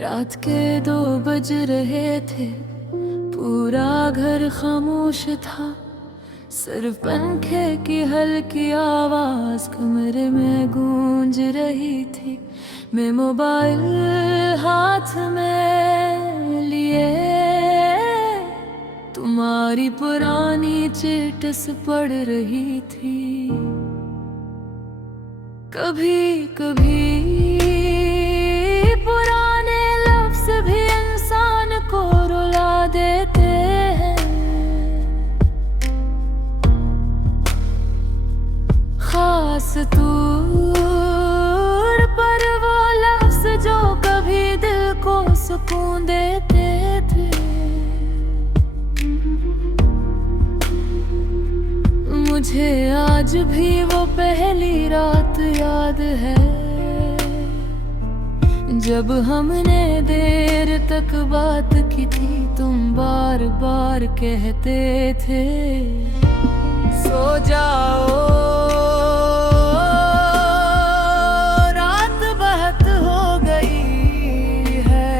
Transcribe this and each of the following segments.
रात के 2 बज रहे थे, पूरा घर खामोश था। सिर्फ पंखे की हल्की आवाज कमरे में गूंज रही थी। मैं मोबाइल हाथ में लिए तुम्हारी पुरानी चिट्स पढ़ रही थी। कभी कभी पुराने लफ्ज़ भी इंसान को रुला देते हैं। खास तौर पर वो लफ्ज़ जो कभी दिल को सुकून देते थे। मुझे आज भी वो पहली रात याद है, जब हमने देर तक बात की थी। तुम बार बार कहते थे सो जाओ, रात बहुत हो गई है।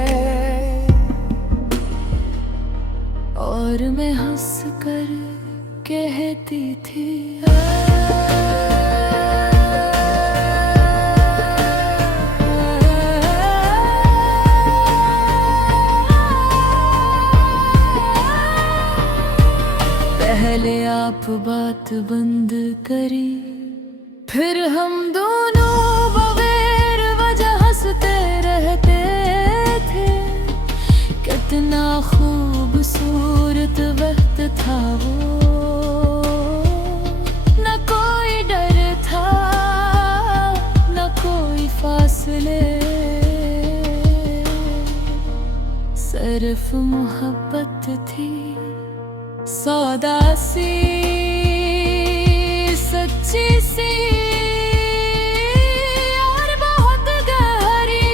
और मैं हंस कर कहती थी पहले आप बात बंद करी, फिर हम दोनों बगैर वजह हंसते रहते थे। कितना खूबसूरत वक्त था वो, न कोई डर था न कोई फासले, सिर्फ मोहब्बत थी सौदा सी सच्ची सी और बहुत गहरी।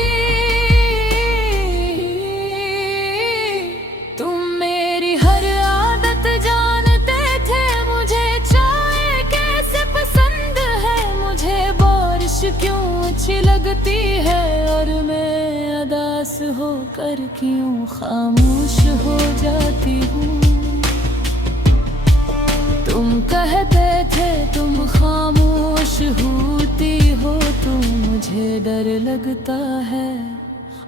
तुम मेरी हर आदत जानते थे, मुझे चाय कैसे पसंद है, मुझे बारिश क्यों अच्छी लगती है, और मैं अदास होकर क्यों खामोश हो जाती हूँ। तुम कहते थे तुम खामोश होती हो तो मुझे डर लगता है।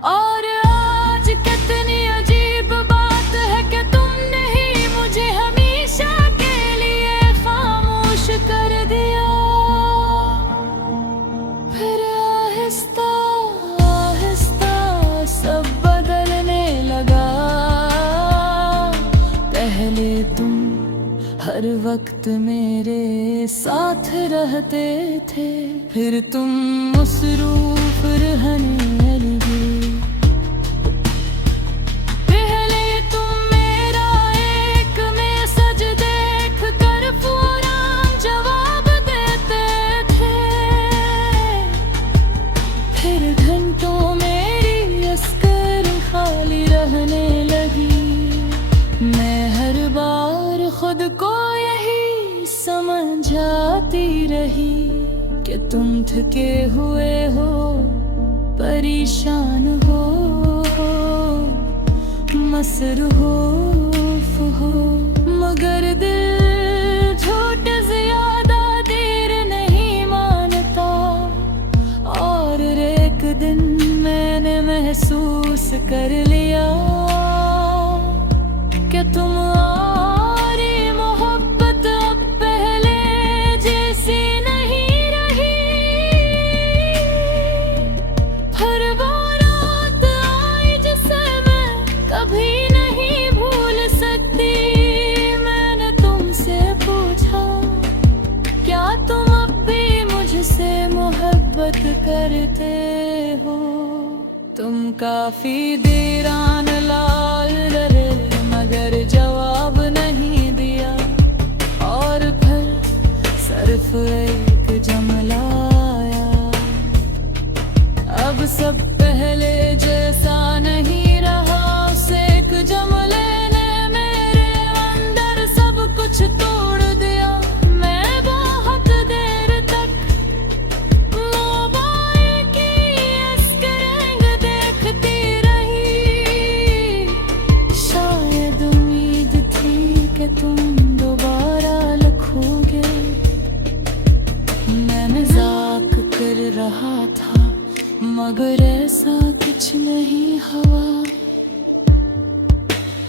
और आज कितनी अजीब बात है कि तुमने ही मुझे हमेशा के लिए खामोश कर दिया। फिर आहिस्ता आहिस्ता सब बदलने लगा। पहले तुम हर वक्त मेरे साथ रहते थे, फिर तुम मसरूफ रहने लगे। पहले तुम मेरा एक मैसेज देख कर फौरन जवाब देते थे, फिर घंटों मेरी स्क्रीन खाली रहने लगी। मैं हर बार खुद को यही समझाती रही कि तुम थके हुए हो, परेशान हो, मसरूफ हो, मगर दिल झूठ ज्यादा देर नहीं मानता। और एक दिन मैंने महसूस कर लिया कि तुम्हारी मोहब्बत अब पहले जैसी नहीं रही। हर वो रात आई जिसे मैं कभी नहीं भूल सकती। मैंने तुमसे पूछा क्या तुम अब भी मुझसे मोहब्बत करते हो। तुम काफी देरान लाल रहे मगर जवाब नहीं दिया, और फिर सिर्फ एक जुमला आया, अब सब पहले जैसा नहीं रहा। उसे एक जुमला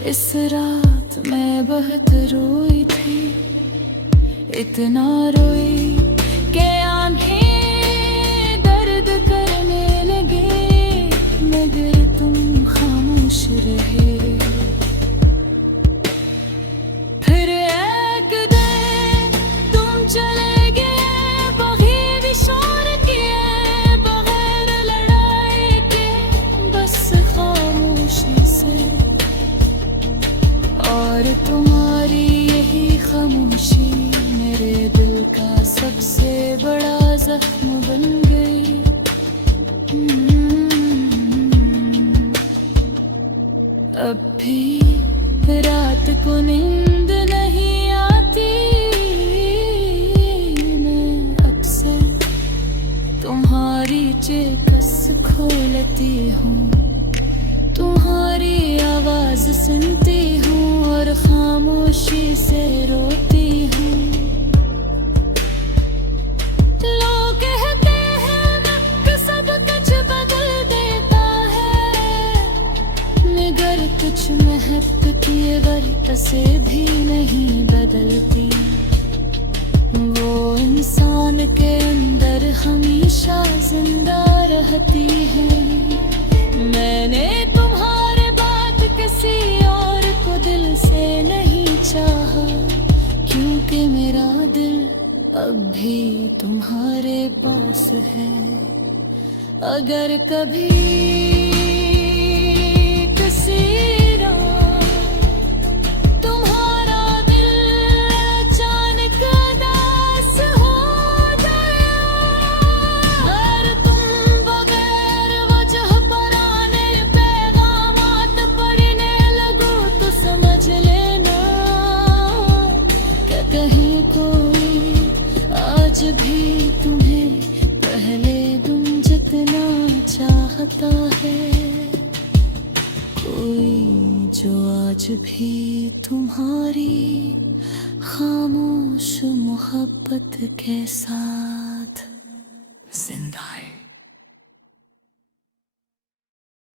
इस रात मैं बहुत रोई थी, इतना रोई कि आंखें दर्द करने लगे, मगर तुम खामोश रहे। फिर एक दिन तुम चले गए, बग़ैर इशारे किए, बगैर लड़ाई के, बस खामोशी से। और तुम्हारी यही खामोशी मेरे दिल का सबसे बड़ा जख्म बन गई। अब भी रात को नींद नहीं आती, मैं अक्सर तुम्हारी चेकस खोलती हूँ, तुम्हारी आवाज सुनती हूँ और खामोशी से रोती हूँ। लोग कहते हैं कि सब कुछ बदल देता है, मगर कुछ महक ये वक्त से भी नहीं बदलती। वो इंसान के अंदर हमेशा जिंदा रहती है। मैंने तुम्हारे बात किसी और को दिल से नहीं चाहा, क्योंकि मेरा दिल अब भी तुम्हारे पास है। अगर कभी किसी रात तुम्हारा दिल अचानक उदास हो गया, अगर तुम बगैर वजह पुराने पैगामात पढ़ने लगो, तो समझ लेना कि कहीं कोई आज भी तुम्हें पहले तुम जितना चाहता है। कोई जो आज भी तुम्हारी खामोश मोहब्बत के साथ